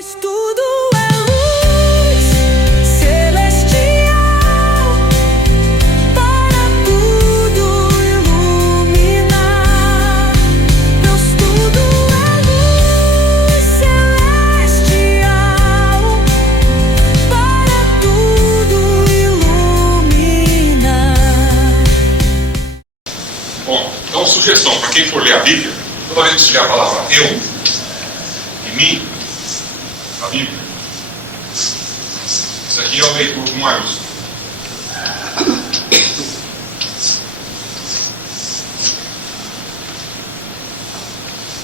Pois tudo é luz celestial para tudo iluminar. Deus, tudo é luz celestial para tudo iluminar. Bom, então sugestão para quem for ler a Bíblia, toda vez que tiver a palavra eu e mim, a Bíblia, isso aqui é o leitor com maiúsculo.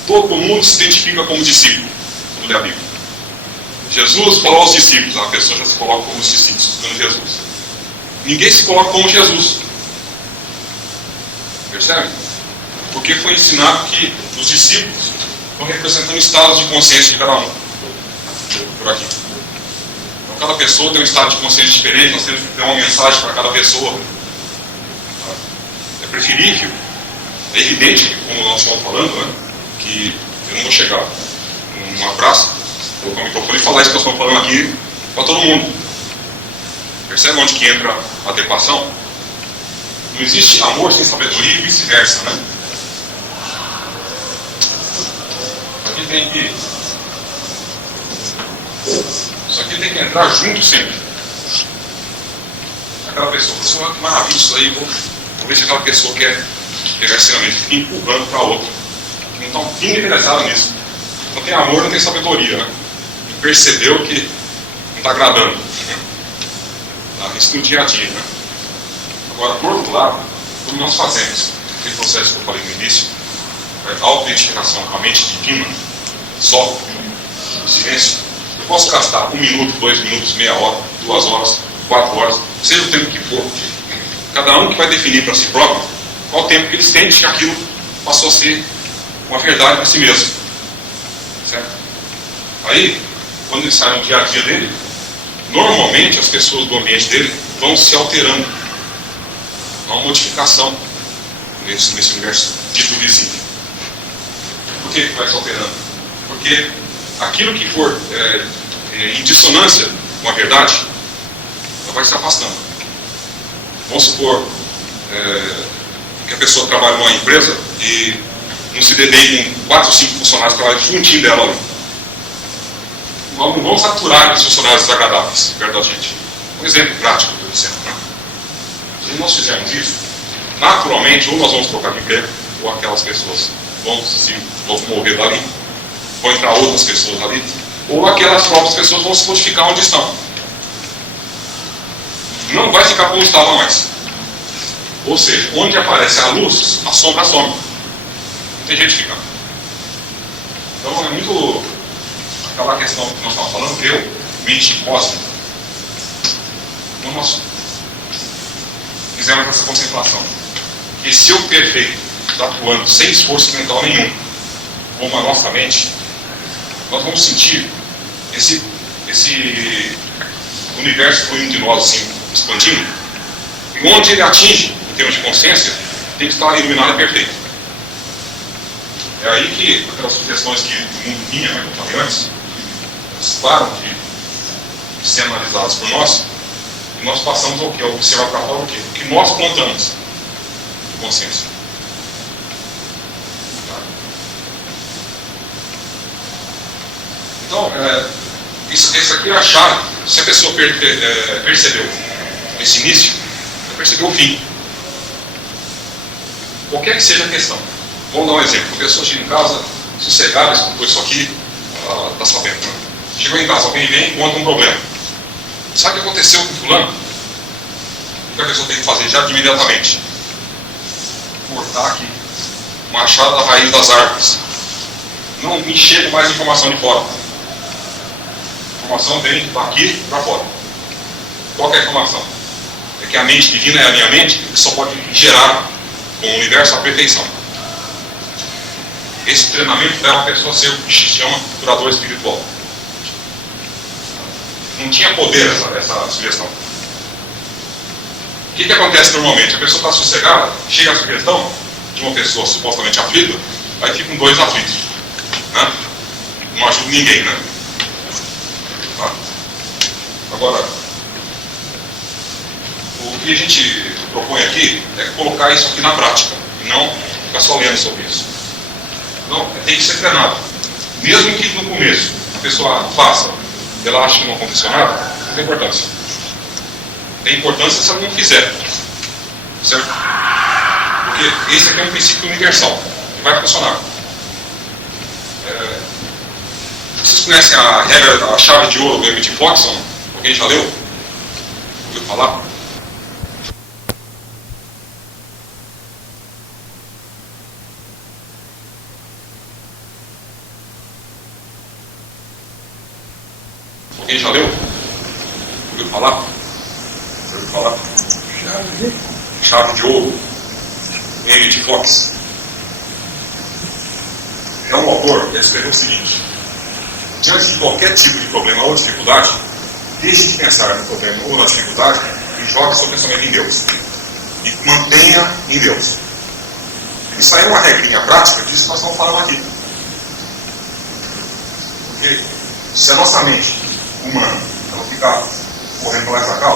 Todo mundo se identifica como discípulo quando lê a Bíblia. Jesus falou aos discípulos, a pessoa já se coloca como os discípulos, estudando Jesus. Ninguém se coloca como Jesus. Percebe? Porque foi ensinado que os discípulos estão representando estados de consciência de cada um. Por aqui. Então, cada pessoa tem um estado de consciência diferente, nós temos que ter uma mensagem para cada pessoa. É preferível, é evidente, como nós estamos falando, né, que eu não vou chegar numa praça, colocar o microfone e falar isso que nós estamos falando aqui para todo mundo. Percebe onde que entra a adequação? Não existe amor sem sabedoria e vice-versa, né? Aqui tem que... Isso aqui tem que entrar junto sempre. Aquela pessoa, que maravilha isso aí, vou ver se aquela pessoa quer pegar esse ensinamento, fica empurrando para a outra. Não está um pingo interessado nisso. Não tem amor, não tem sabedoria, né? E percebeu que não está agradando. Isso no dia a dia, né? Agora, por outro lado, como nós fazemos aquele processo que eu falei no início, a auto-identificação com a mente divina, só, no silêncio, eu posso gastar 1 minuto, 2 minutos, meia hora, 2 horas, 4 horas, seja o tempo que for. Cada um que vai definir para si próprio qual o tempo que eles têm de que aquilo passou a ser uma verdade para si mesmo. Certo? Aí, quando ele sai no dia a dia dele, normalmente as pessoas do ambiente dele vão se alterando. Há uma modificação nesse universo dito visível. Por que vai se alterando? Porque aquilo que for em dissonância com a verdade, ela vai se afastando. Vamos supor que a pessoa trabalha numa empresa e não se dê bem com 4 ou 5 funcionários que trabalham juntinho dela ali. Não vamos saturar os funcionários desagradáveis perto da gente. Um exemplo prático que eu estou dizendo, né? Se nós fizermos isso, naturalmente, ou nós vamos trocar de emprego, ou aquelas pessoas vão se locomover dali, vão entrar outras pessoas ali, ou aquelas próprias pessoas vão se modificar onde estão. Não vai ficar como estava mais. Ou seja, onde aparece a luz, a sombra some. Não tem jeito de ficar. Então é muito aquela questão que nós estamos falando, eu, mente e cosmos. Quando nós fizemos essa contemplação, esse eu perfeito está atuando sem esforço mental nenhum, como a nossa mente, nós vamos sentir esse universo fluindo de nós, assim, expandindo, e onde ele atinge, em termos de consciência, tem que estar iluminado e perfeito. É aí que aquelas sugestões que o mundo vinha, como eu falei antes, elas param de ser analisadas por nós, e nós passamos ao que? A observar para fora o quê? O que nós plantamos de consciência. Tá? Então, isso aqui é a chave. Se a pessoa percebeu esse início, ela percebeu o fim. Qualquer que seja a questão. Vamos dar um exemplo. A pessoa chega em casa, sossegada, escutou isso aqui, está sabendo. Né? Chegou em casa, alguém vem e conta um problema. Sabe o que aconteceu com fulano? O que a pessoa tem que fazer já imediatamente? Cortar aqui, machado da raiz das árvores. Não me chega mais informação de fora. A informação vem daqui para fora. Qual que é a informação? É que a mente divina é a minha mente que só pode gerar com o universo a perfeição. Esse treinamento leva a pessoa a ser o que se chama curador espiritual. Não tinha poder essa sugestão. O que acontece normalmente? A pessoa está sossegada, chega a sugestão de uma pessoa supostamente aflita, aí ficam 2 aflitos. Né? Não ajuda ninguém, né? Agora, o que a gente propõe aqui é colocar isso aqui na prática, e não ficar só lendo sobre isso. Então, tem que ser treinado. Mesmo que no começo a pessoa faça, ela acha que não aconteceu nada, não tem importância. Tem importância se ela não fizer. Certo? Porque esse aqui é um princípio universal, que vai funcionar. Vocês conhecem a regra, a chave de ouro do Emmett Fox? Alguém já leu? Ouviu falar? Alguém já leu? Ouviu falar? Ouviu falar? Chave de ouro, Emmett Fox. É um autor que escreveu o seguinte: diante de qualquer tipo de problema ou dificuldade, deixe de pensar no problema ou na dificuldade e jogue seu pensamento em Deus. E mantenha em Deus. Isso aí é uma regrinha prática disso que nós estamos falando aqui. Porque se a nossa mente humana ela ficar correndo para lá e para cá,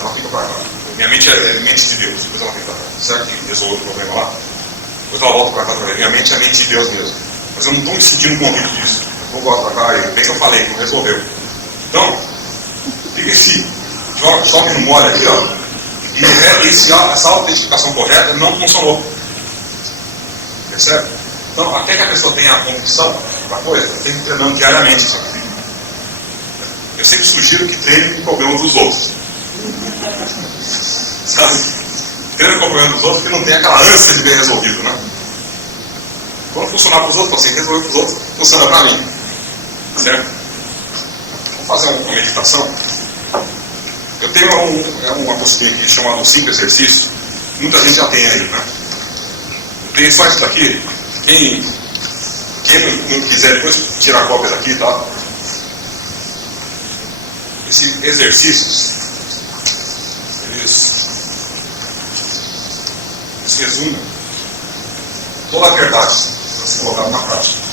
ela fica para cá. Minha mente é mente de Deus, depois ela fica para cá. Será que resolveu o problema lá? Depois ela volta para cá também. Minha mente é mente de Deus mesmo. Mas eu não estou me sentindo convicto disso. Eu vou voltar para cá e bem que eu falei, não resolveu. Então, fica esse sobe no mole aqui, e essa autentificação correta não funcionou. Percebe? Então, até que a pessoa tenha a convicção da coisa, tem que ir treinando diariamente isso aqui. Eu sempre sugiro que treine com o problema dos outros. Sabe? Treine com o problema dos outros porque não tem aquela ânsia de ver resolvido, né? Quando funcionar para os outros, assim, resolver para os outros, funciona para mim. Certo? Vamos fazer uma meditação. Eu tenho uma apostila aqui chamada 5 exercícios. Muita gente já tem aí, né? Eu tenho só isso daqui. Quem não quiser, depois tira a cópia daqui, tá? Esses exercícios, eles resumem toda a verdade para ser colocada na prática.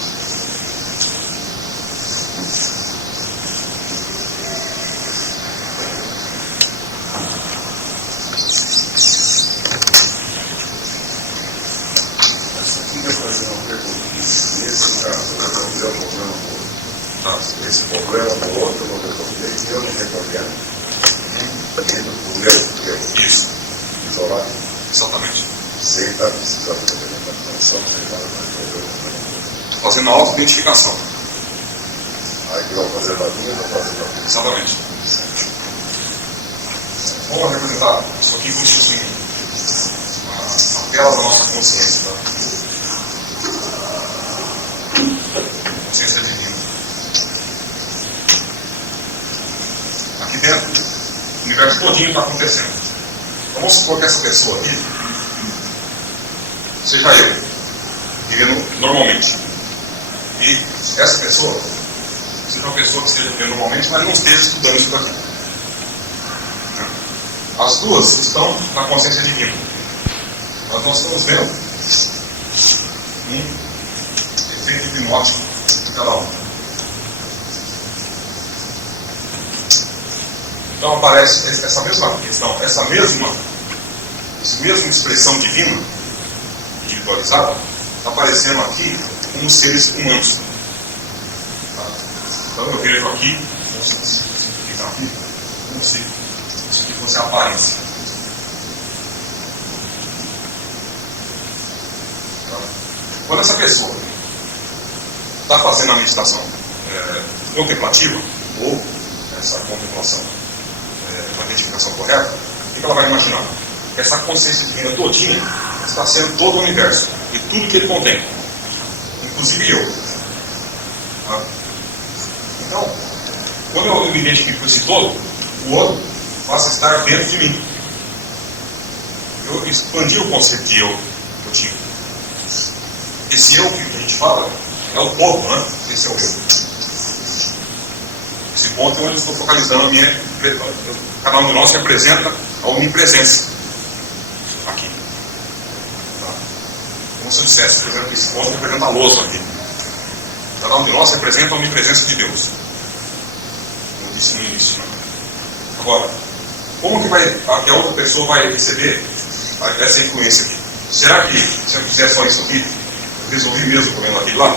Esse problema do outro eu não resolvi e eu não resolvendo. O meu eu. Isso. Isolado. Exatamente. Sem estar precisando de alimentação, sem nada mais resolver o problema. Fazendo a auto-identificação. Aí eu vou fazer a minha, eu vou fazer a minha. Exatamente. Vamos representar isso aqui como se fosse a tela da nossa consciência. Tá? Consciência divina. Aqui dentro, o universo todinho está acontecendo. Então vamos supor que essa pessoa aqui seja eu, vivendo normalmente. E essa pessoa seja uma pessoa que esteja vivendo normalmente, mas não esteja estudando isso daqui. As duas estão na consciência divina. Mas nós estamos vendo um efeito hipnótico de cada um. Então aparece essa mesma questão, essa mesma expressão divina, individualizada, está aparecendo aqui como seres humanos. Tá? Então eu vejo aqui, ficar aqui, como se isso aqui fosse a aparência. Tá? Quando essa pessoa está fazendo a meditação contemplativa, ou essa contemplação com a identificação correta, o que ela vai imaginar? Essa consciência divina todinha está sendo todo o universo e tudo que ele contém, inclusive eu. Tá? Então, quando eu me identifico com esse todo, o outro passa a estar dentro de mim. Eu expandi o conceito de eu que eu tinha. Esse eu que a gente fala é o todo, né? Esse é o eu. Esse ponto é onde eu estou focalizando a minha. Cada um de nós representa a omnipresença aqui. Tá? Como se eu dissesse, por exemplo, que esse ponto representa a lousa aqui. Cada um de nós representa a omnipresença de Deus. disse no início. Né? Agora, como que a outra pessoa vai receber essa influência aqui? Será que, se eu fizer só isso aqui, eu resolvi mesmo o problema daquele lá?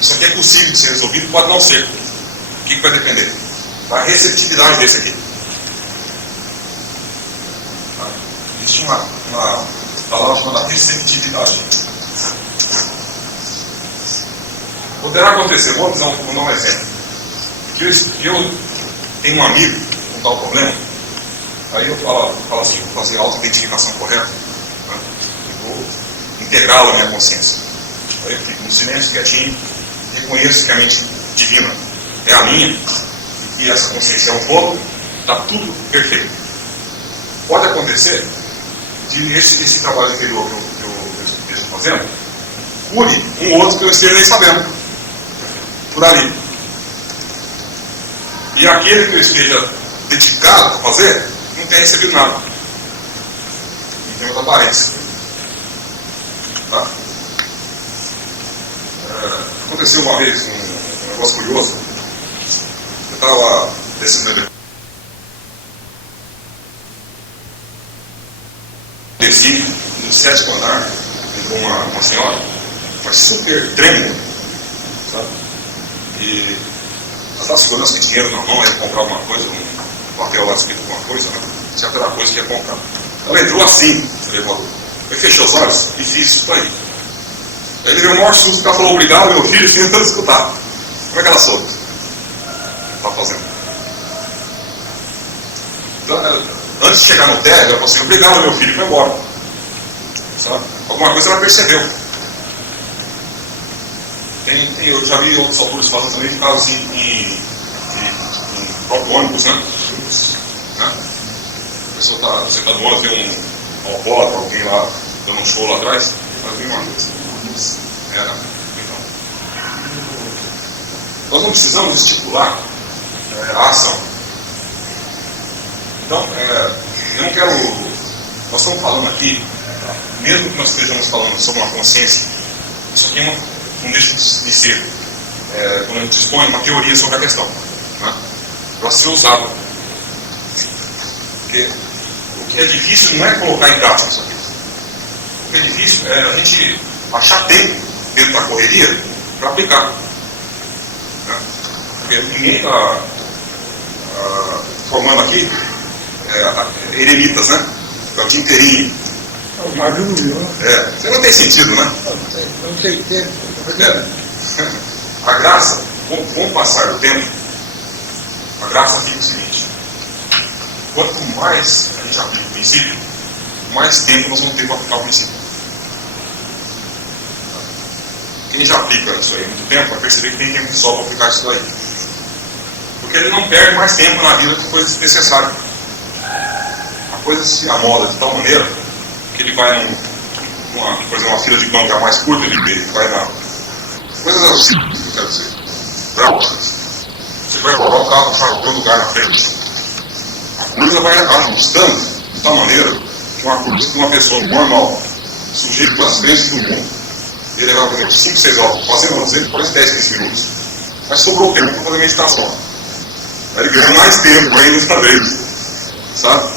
Isso aqui é possível de ser resolvido, pode não ser. O que vai depender? Da receptividade desse aqui. Existe uma palavra chamada receptividade. Poderá acontecer, vou dar um exemplo. Que eu tenho um amigo com tal problema, aí eu falo assim, vou fazer a auto-identificação correta, né? E vou integrá-lo à minha consciência. Aí eu fico no silêncio, quietinho, reconheço que a mente divina é a minha, e que essa consciência é um todo, está tudo perfeito. Pode acontecer de esse trabalho interior que eu estou fazendo cure um outro que eu esteja nem sabendo, por ali. E aquele que eu esteja dedicado a fazer, não tem recebido nada. Não tem outra aparência. Tá? Aconteceu uma vez um negócio curioso. Eu estava descendo, desci no 7º andar, entrou uma senhora, mas super trêmula, sabe? E ela estava segurando esse dinheiro na mão, ia comprar alguma coisa, um papel lá escrito alguma coisa, né? Tinha aquela coisa que ia comprar. Ela entrou assim, no elevador. Aí fechou os olhos e fiz isso para ele. Aí ele deu o maior susto, o cara falou, obrigado, meu filho, sem eu escutar. Como é que ela soube? Estava fazendo. Então, antes de chegar no térreo, ela falou assim, obrigado, meu filho, e foi embora. Sabe? Alguma coisa ela percebeu. Eu já vi outros autores falando também de casos em próprio ônibus, né? A pessoa você está no ônibus, vê um alcoólatra, alguém lá dando um show lá atrás, mas vem uma coisa. Então. Nós não precisamos estipular a ação. Então, eu não quero. Nós estamos falando aqui, mesmo que nós estejamos falando sobre uma consciência, isso aqui não deixa de ser, quando a gente dispõe uma teoria sobre a questão, né? Para ser usado. Porque o que é difícil não é colocar em prática isso aqui. O que é difícil é a gente achar tempo dentro da correria para aplicar. Né? Porque ninguém está formando aqui eremitas, né? Fica o dia inteirinho. Você não tem sentido, né? Não tem tempo. A graça, com o passar do tempo, a graça fica o seguinte: quanto mais a gente aplica o princípio, mais tempo nós vamos ter para aplicar o princípio. Quem já aplica isso aí há muito tempo vai perceber que tem tempo só para aplicar isso daí. Porque ele não perde mais tempo na vida com coisas desnecessárias. A coisa se amoda de tal maneira que ele vai por exemplo, uma fila de banco mais curta, ele vai na. Coisas assim, eu quero dizer. Você vai colocar o carro para o lugar na frente. A coisa vai ajustando de tal maneira que uma pessoa normal, sujeito com as vezes do mundo, ele vai, por exemplo, 5, 6 horas, fazendo 10, 15 minutos. Mas sobrou tempo para fazer meditação. Aí ele ganha mais tempo ainda dessa vez. Sabe?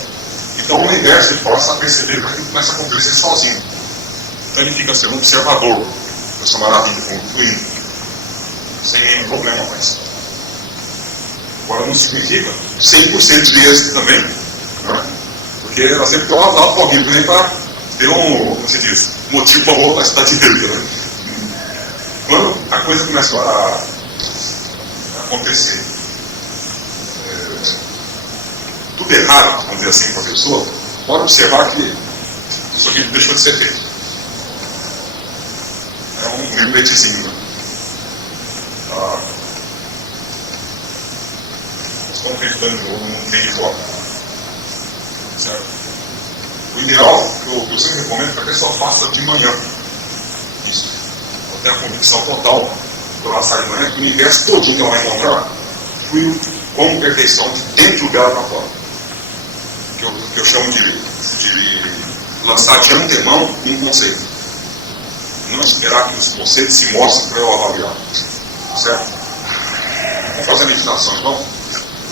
Então o universo ele começa a perceber que ele começa a acontecer sozinho. Então ele fica sendo um observador dessa maravilha fluindo, sem nenhum problema mais. Agora não significa 100% de êxito também, né? Porque nós temos que ter um lado para alguém também para ter como se diz, motivo para voltar a estar direito. Né? Quando a coisa começa a acontecer, tudo errado, vamos dizer assim, para a pessoa, pode observar que isso aqui deixou de ser feito. É um lembretezinho. Nós estamos tentando de novo num meio de volta. Certo? O ideal, que eu sempre recomendo, é que a pessoa faça de manhã. Isso. Ela tem a convicção total, quando ela sai de manhã, que o universo todinho que ela vai encontrar flui como perfeição de dentro dela para fora. Que eu chamo de lançar de antemão um conceito. Não esperar que os conceitos se mostrem para eu avaliar. Certo? Vamos fazer a meditação, então?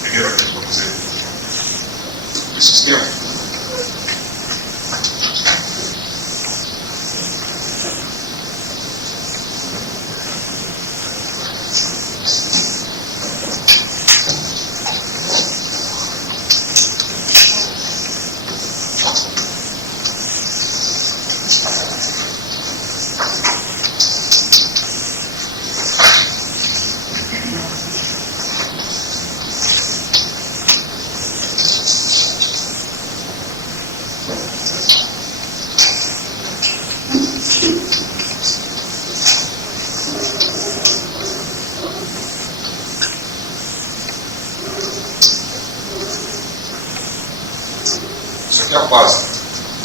Primeira vez para fazer esse sistema. Isso aqui é a base.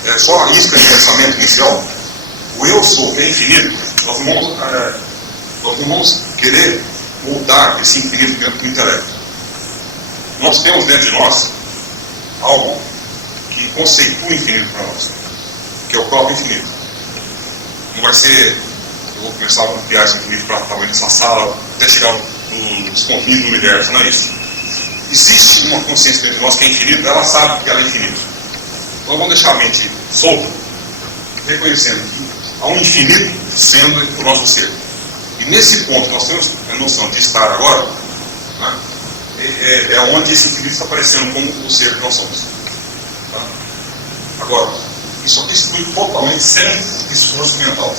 É só a isca de pensamento inicial. O eu sou, que é infinito. Nós não vamos querer moldar esse infinito dentro do intelecto. Nós temos dentro de nós algo que conceitua o infinito para nós, que é o próprio infinito. Não vai ser, eu vou começar a ampliar esse infinito para talvez nessa sala, até chegar nos confins do universo, não é isso. Existe uma consciência dentro de nós que é infinita, ela sabe que ela é infinita. Então vamos deixar a mente solta, reconhecendo que há um infinito sendo o nosso ser. E nesse ponto nós temos a noção de estar agora, né, é onde esse infinito está aparecendo como o ser que nós somos. Tá? Agora, isso aqui exclui totalmente sem esforço mental.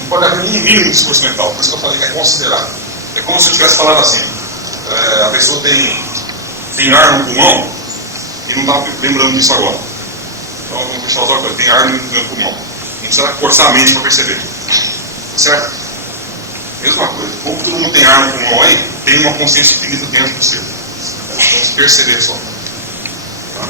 Não pode haver um mínimo de esforço mental, por isso que eu falei que é considerar. É como se eu tivesse falado assim, a pessoa tem ar no pulmão e não está lembrando disso agora. Então vamos fechar os olhos, tem ar no pulmão. Não precisa forçar a mente para perceber. Certo? Mesma coisa. Como todo mundo tem ar no pulmão aí, tem uma consciência infinita dentro do ser. Vamos perceber só. Tá?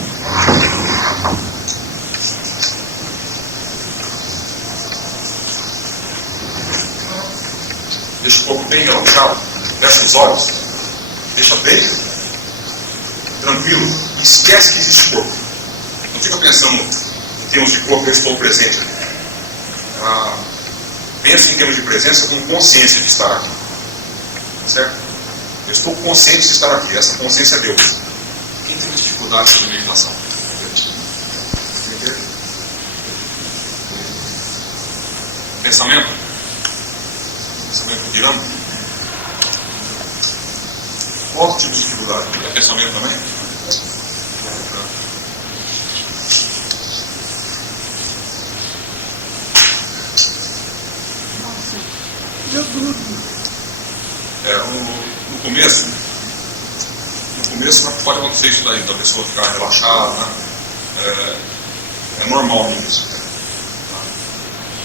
Deixa o corpo bem relaxado, fecha os olhos, deixa bem tranquilo, e esquece que existe corpo. Não fica pensando em termos de corpo, eu estou presente ali. Pensa em termos de presença com consciência de estar aqui. Certo? Eu estou consciente de estar aqui, essa consciência é Deus. Quem tem dificuldade com a meditação? Pensamento? Pensamento girando? Qual tipo de dificuldade? É pensamento também? No começo pode acontecer isso daí, da pessoa ficar relaxada, né? É normal isso, né?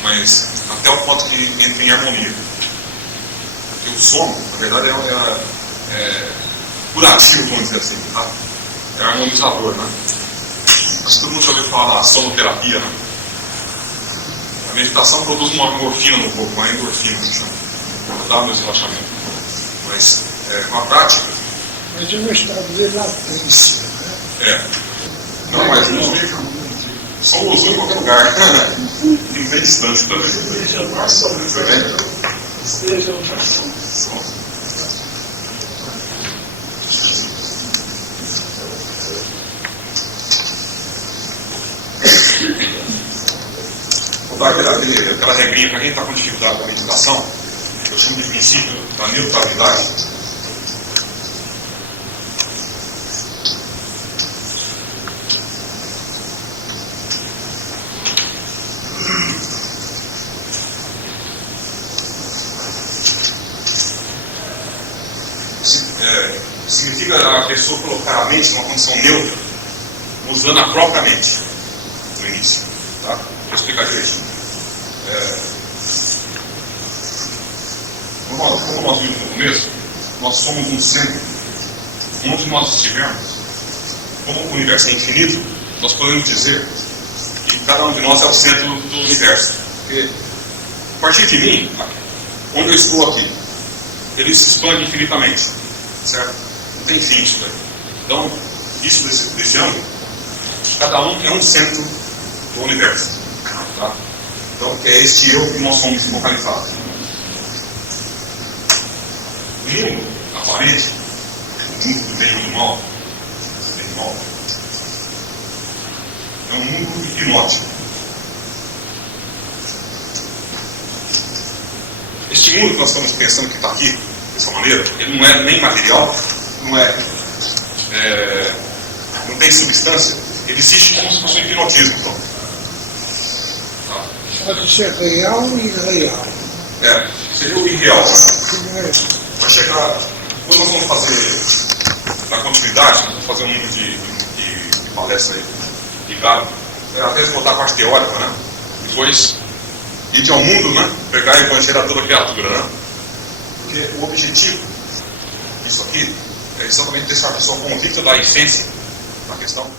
Mas até o ponto que entra em harmonia. Porque o sono, na verdade, é curativo, vamos dizer assim, tá? É harmonizador, né? Mas todo mundo já ouviu falar da sonoterapia, né? A meditação produz uma morfina no corpo, uma endorfina, que chama, para dar meus relaxamentos. Mas com a prática. Mas é um estado de latência, né? Não, mas não. Só usou em qualquer lugar. E não tem distância também. Esteja uma Vou dar aquela regrinha para quem está com dificuldade com a meditação. Eu chamo de princípio da neutralidade. Significa a pessoa colocar a mente numa condição neutra, usando a própria mente no início. Tá? Vou explicar direitinho. Como nós vimos no começo, nós somos um centro. Onde nós estivermos, como o universo é infinito, nós podemos dizer que cada um de nós é o centro do universo. Porque a partir de mim, onde eu estou aqui, ele se expande infinitamente. Certo? Não tem fim isso daí. Então, isso desse ângulo, cada um é um centro do universo. Tá? Então, é este eu que nós somos focalizados. O mundo, aparente, o mundo do bem e do mal, é um mundo hipnótico. Este mundo que nós estamos pensando que está aqui, dessa maneira, ele não é nem material, não tem substância, ele existe como se fosse um hipnotismo. Então. Tá? Pode ser real e irreal. Seria o irreal. Não é? Vai chegar, quando nós vamos fazer, na continuidade, vamos fazer um número de palestra aí, ligado, até botar a parte teórica, né? Depois ir ao mundo, né? Pegar e evangelizar toda a criatura, né? Porque o objetivo disso aqui é exatamente deixar a pessoa convicta da essência da questão.